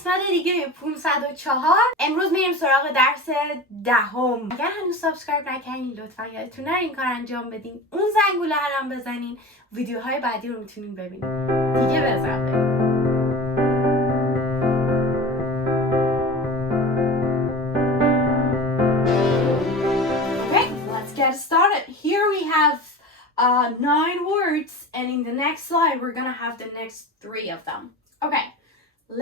قسمت دیگه 504. امروز میریم سراغ درس 10. اگر هنوز سابسکرایب نکردین لطفا یادتون نره این کار انجام بدین. اون زنگوله رو هم بزنین. ویدیوهای بعدی رو میتونین ببینین. دیگه بزن. Get started. Here we have 9 words, and in the next slide we're gonna have the next 3 of them. Okay,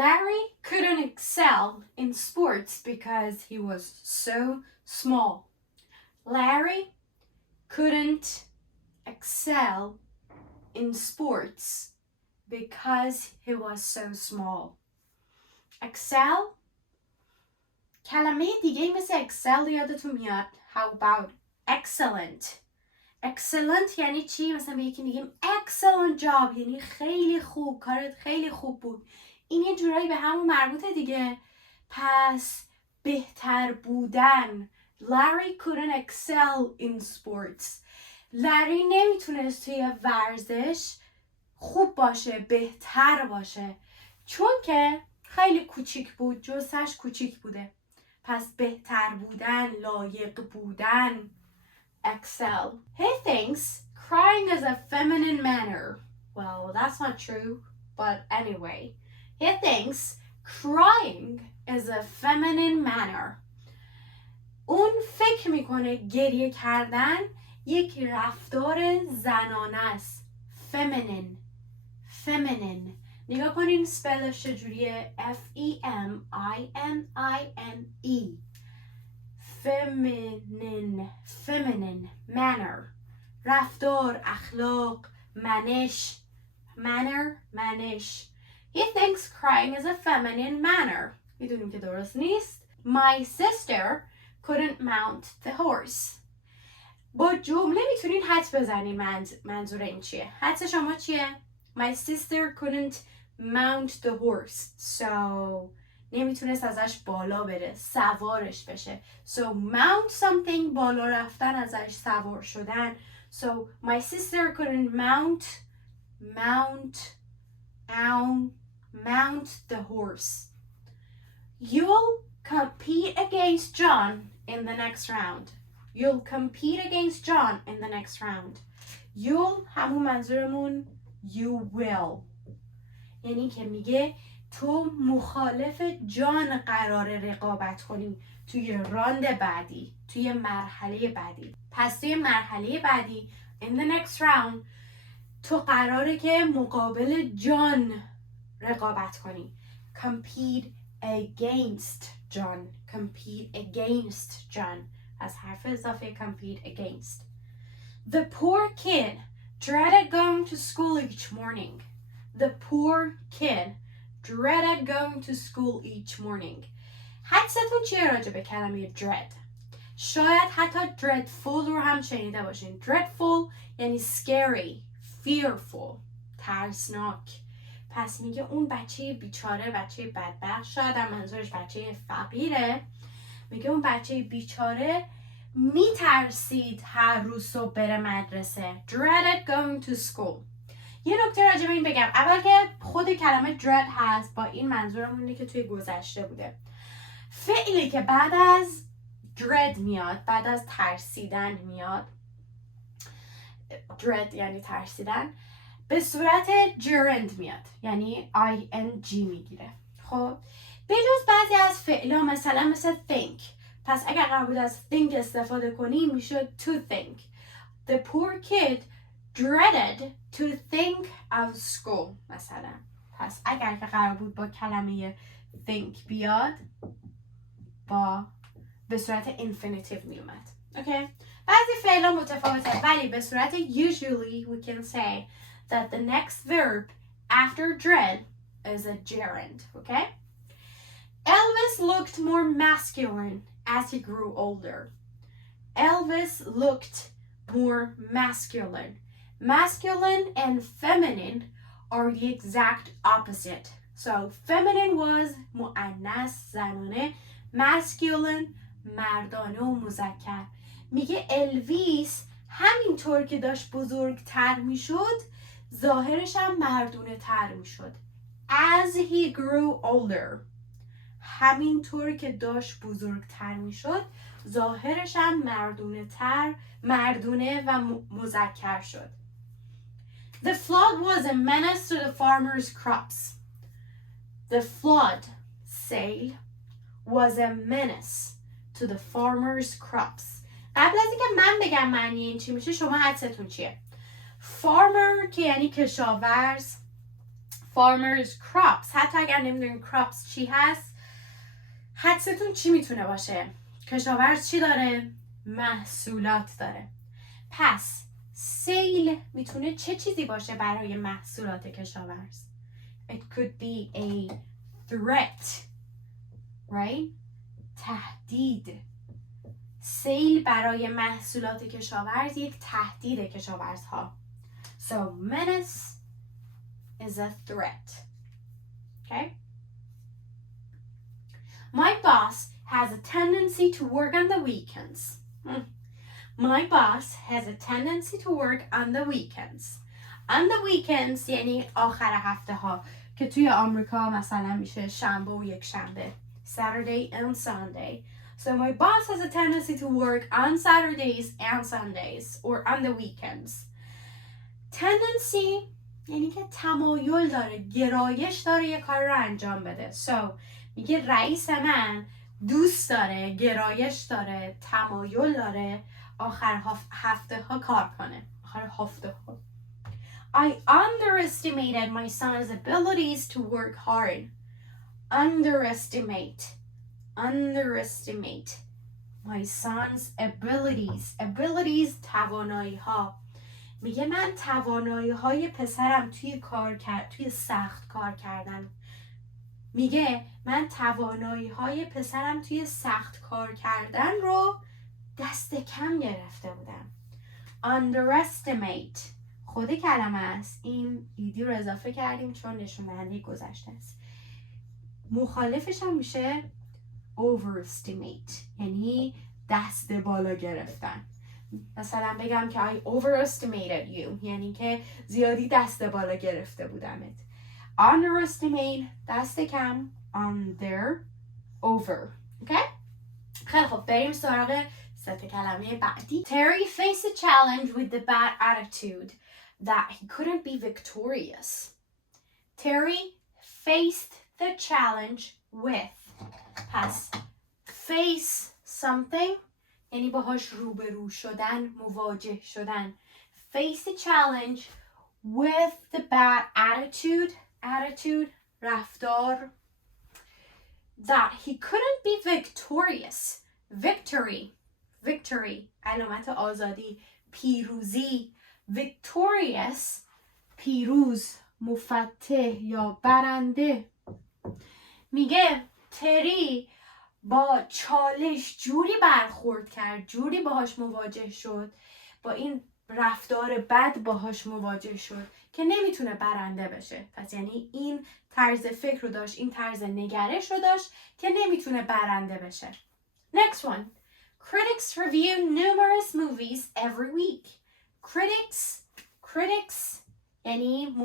Larry couldn't excel in sports because he was so small. Larry couldn't excel in sports because he was so small. Excel کلمه دیگه مثل excel یادتون میاد. How about excellent. excellent یعنی چی؟ مثلا به یکی میگیم excellent job یعنی خیلی خوب، کارت خیلی خوب بود. این یه جورایی به همون مربوطه دیگه. پس بهتر بودن. Larry couldn't excel in sports. لری نمیتونست توی ورزش خوب باشه، بهتر باشه، چون که خیلی کوچیک بود، جثه‌اش کوچیک بوده. پس بهتر بودن، لایق بودن. Excel. He thinks crying is a feminine manner. Well, that's not true, but anyway. He thinks crying is a feminine manner. اون فکر میکنه گریه کردن یک رفتار زنانه است. Feminine. Feminine. نگاه کنین سپلش چجوریه. F-E-M-I-N-I-N-E. Feminine. Feminine. Manner. رفتار، اخلاق، منش. Manner. منش. He thinks crying is a feminine manner. میدونیم که درست نیست. My sister couldn't mount the horse. با جمله میتونین حدس بزنین منظور این چیه. حدس شما چیه؟ My sister couldn't mount the horse. So نمیتونست ازش بالا بره، سوارش بشه. So mount something بالا رفتن، ازش سوار شدن. So my sister couldn't mount the horse. You'll compete against John in the next round. You'll compete against John in the next round. You'll همون منظورمون you will. یعنی که میگه تو مخالف جان قراره رقابت کنی توی راند بعدی، توی مرحله بعدی. پس توی مرحله بعدی in the next round تو قراره که مقابل جان رقابت کنی. Compete against John. Compete against John. از حرف اضافه compete against. The poor kid dreaded going to school each morning. The poor kid dreaded going to school each morning. حدستون چیه راجع به کلمه dread؟ شاید حتی dreadful رو هم شنیده باشین. Dreadful یعنی scary, fearful, ترسناک. پس میگه اون بچه بیچاره، بچه بدبخت، شاید هم منظورش بچه فقیره. میگه اون بچه بیچاره میترسید هر روز صبح بره مدرسه. Dreaded going to school. یه نکته راجع به این بگم. اول که خود کلمه dread هست، با این منظورمونه که توی گذشته بوده. فعلی که بعد از dread میاد، بعد از ترسیدن میاد، dread یعنی ترسیدن، به صورت gerund میاد، یعنی ing میگیره. خب به جز بعضی از فعلا مثلا مثل think. پس اگر قرار بود از think استفاده کنیم میشه to think. The poor kid dreaded to think of school مثلا. پس اگر که قرار بود با کلمه think بیاد، با به صورت infinitive میومد. اوکی؟ بعضی فعلا متفاوته، ولی به صورت usually we can say that the next verb after dread is a gerund. Okay? Elvis looked more masculine as he grew older. Elvis looked more masculine. Masculine and feminine are the exact opposite. So feminine was مؤنث زنانه، masculine مردانه و مذکر. میگه الویس همینطور که داشت بزرگتر میشد ظاهرش هم مردونه تر میشد. As he grew older. همینطور که داشت بزرگتر میشد ظاهرش هم مردونه و مذکر شد. The flood was a menace to the farmers' crops. The flood, سیل, was a menace to the farmers' crops. قبل از اینکه من بگم معنی این چی میشه شما حدستون چیه؟ farmer که یعنی کشاورز، farmers crops، حتی اگر نمیدونین crops چی هست حدستون چی میتونه باشه؟ کشاورز چی داره؟ محصولات داره. پس سیل میتونه چه چیزی باشه برای محصولات کشاورز؟ It could be a threat, right? تهدید. سیل برای محصولات کشاورز یک تهدید کشاورزها. So menace is a threat. Okay? My boss has a tendency to work on the weekends. My boss has a tendency to work on the weekends. On the weekends یعنی آخر هفته ها که توی آمریکا مثلا میشه شنبه و یک شنبه. Saturday and Sunday. So my boss has a tendency to work on Saturdays and Sundays or on the weekends. Tendency یعنی که تمایل داره، گرایش داره یه کار رو انجام بده. So میگه رئیس من دوست داره، گرایش داره، تمایل داره آخر هفته ها کار کنه. آخر هفته ها. I underestimated my son's abilities to work hard. Underestimate my son's abilities توانایی ها. میگه من توانایی های پسرم توی سخت کار کردن. میگه من توانایی های پسرم توی سخت کار کردن رو دست کم گرفته بودم. Underestimate خود کلمه است. این ایدی رو اضافه کردیم چون نشون دهنده گذشته است. مخالفش هم میشه overestimate یعنی دست بالا گرفتن. مثلا بگم که I overestimated you یعنی که زیادی دست بالا گرفته بودمت. Underestimate دست کم، under، over. Okay? خیلی خب بریم سراغ ست کلمه بعدی. Terry faced a challenge with the bad attitude that he couldn't be victorious. Terry faced the challenge with. پس face something یعنی باهاش روبرو شدن، مواجه شدن. Face the challenge with the bad attitude. Attitude رفتار. That he couldn't be victorious. Victory علامت آزادی، پیروزی. Victorious پیروز، مفتح یا برنده. میگه تری با چالش جوری برخورد کرد، جوری باهاش مواجه شد، با این رفتار بد باهاش مواجه شد که نمیتونه برنده بشه. پس یعنی این طرز فکر رو داشت، این طرز نگرش رو داشت که نمیتونه برنده بشه. Next one. Critics review numerous movies every week. Critics یعنی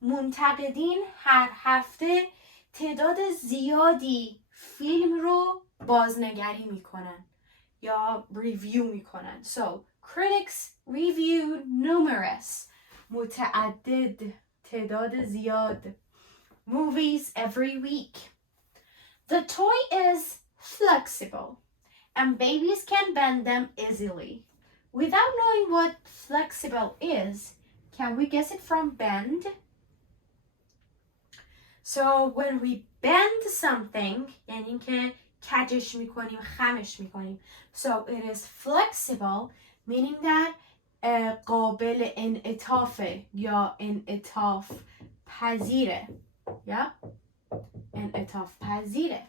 منتقدین هر هفته تعداد زیادی فیلم رو بازنگری میکنن یا ریویو میکنن. So critics review numerous متعدد، تعداد زیاد movies every week. The toy is flexible and babies can bend them easily. Without knowing what flexible is, can we guess it from bend? So when we bend something یعنی که کجش میکنیم، خمش میکنیم. So it is flexible meaning that قابل انعطافه یا انعطاف پذیره. یا انعطاف پذیره.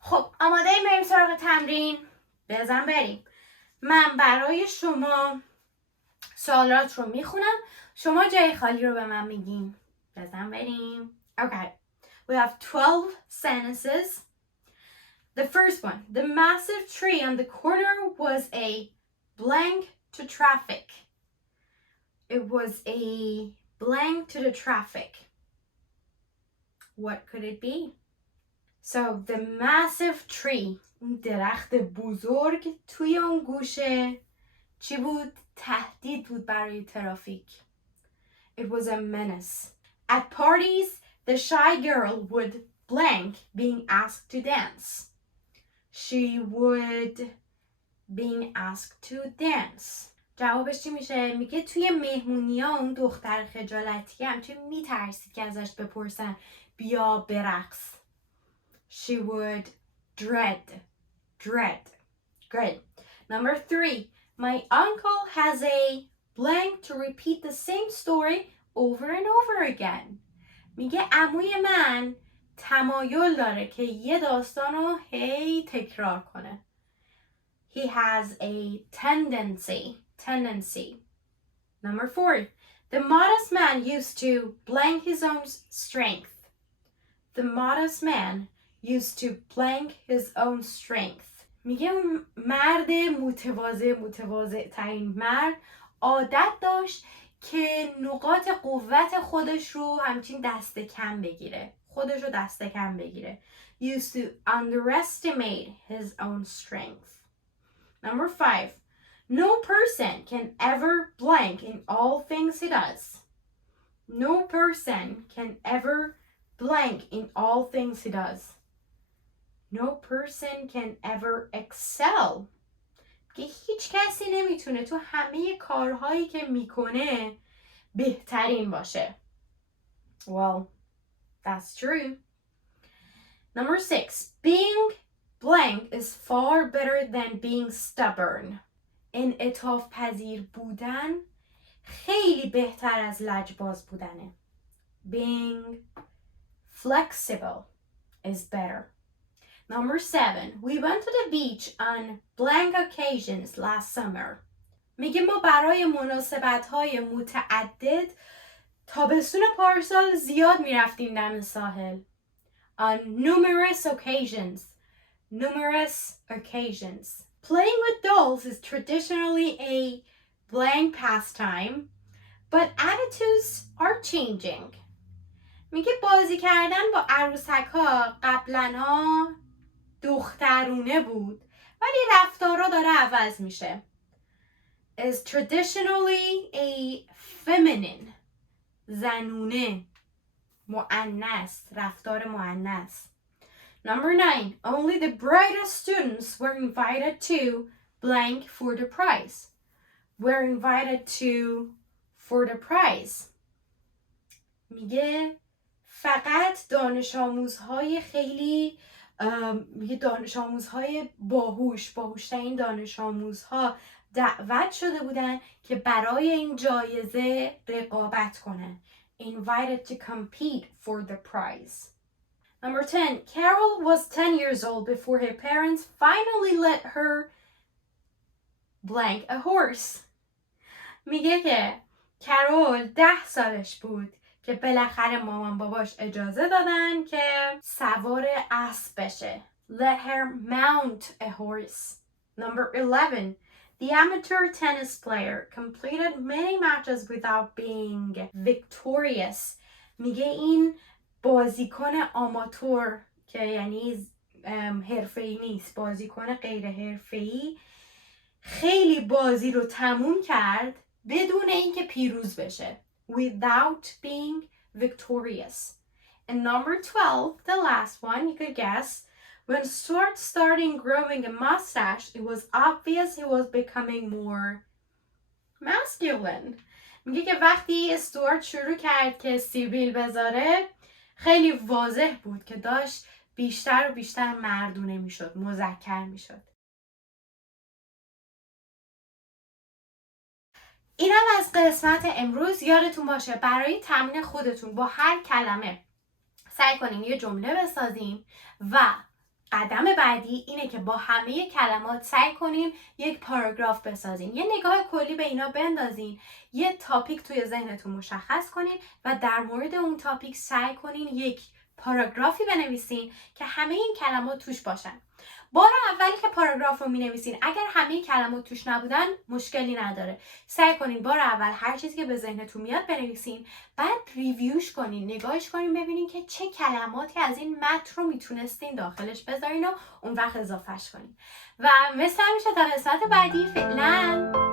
خب آماده ایم بریم سراغ تمرین؟ بزن بریم. من برای شما سوالات رو میخونم، شما جای خالی رو به من میگین. بزن بریم. Okay, we have 12 sentences. The first one, the massive tree on the corner was a blank to traffic. It was a blank to the traffic. What could it be? So the massive tree, اون درخت بزرگ توی اون گوشه چی بود؟ تهدید بود برای ترافیک. It was a menace. At parties, the shy girl would blank being asked to dance. She would being asked to dance. جوابش چی میشه؟ میگه توی مهمونی‌ها اون دختر خجالتی همچنین میترسید که ازش بپرسن بیا برقص. She would dread. Good. Number 3. My uncle has a blank to repeat the same story over and over again. میگه عموی من تمایل داره که یه داستان رو هی تکرار کنه. He has a tendency. Number 4. The modest man used to blank his own strength. The modest man used to blank his own strength. میگه مرد متواضع ترین مرد عادت داشت که نقاط قوت خودش رو همچین دست کم بگیره. Used to underestimate his own strength. Number 5. No person can ever blank in all things he does. No person can ever blank in all things he does. No person can ever excel. که هیچ کسی نمیتونه تو همه کارهایی که میکنه بهترین باشه. Well, that's true. Number 6. Being blank is far better than being stubborn. انعطاف پذیر بودن خیلی behtar از لجباز بودنه. Being flexible is better. Number 7. We went to the beach on blank occasions last summer. میگه ما برای مناسبت‌های متعدد تابستون پارسال زیاد میرفتیم دم ساحل. On numerous occasions. Playing with dolls is traditionally a blank pastime, but attitudes are changing. میگه بازی کردن با عروسک‌ها قبلاً دخترونه بود ولی رفتارا داره عوض میشه. Is traditionally a feminine. زنونه. مؤنث. رفتار مؤنث. Number 9. Only the brightest students were invited to blank for the prize. میگه فقط دانش آموزهای خیلی دانش آموزهای باهوشترین دانش آموزها دعوت شده بودن که برای این جایزه رقابت کنن. Invited to compete for the prize. Number 10. Carol was 10 years old before her parents finally let her blank a horse. میگه که کرول 10 سالش بود که بالاخره مامان باباش اجازه دادن که سوار اسب بشه. Let her mount a horse. Number 11. The amateur tennis player completed many matches without being victorious. میگه این بازیکن آماتور که یعنی حرفه‌ای نیست، بازیکن غیر حرفه‌ای خیلی بازی رو تموم کرد بدون اینکه پیروز بشه. Without being victorious. And number 12, the last one, you could guess, when Stuart started growing a mustache, it was obvious he was becoming more masculine. میگه که وقتی استوارت شروع کرد که سیبیل بذاره خیلی واضح بود که داشت بیشتر و بیشتر مردونه میشد، مذکر میشد. اینم از قسمت امروز. یادتون باشه برای تمرین خودتون با هر کلمه سعی کنین یه جمله بسازین و قدم بعدی اینه که با همه کلمات سعی کنین یک پاراگراف بسازین. یه نگاه کلی به اینا بندازین، یه تاپیک توی ذهنتون مشخص کنین و در مورد اون تاپیک سعی کنین یک پاراگرافی بنویسین که همه این کلمات توش باشن. بار اولی که پاراگراف رو می‌نویسین اگر همه کلمات توش نبودن مشکلی نداره. سعی کنین بار اول هر چیزی که به ذهنتون میاد بنویسین، بعد ریویوش کنین، نگاهش کنین ببینین که چه کلماتی از این متن رو میتونستین داخلش بذارین و اون وقت اضافهش کنین. و مثل همیشه تا قسمت بعدی فعلا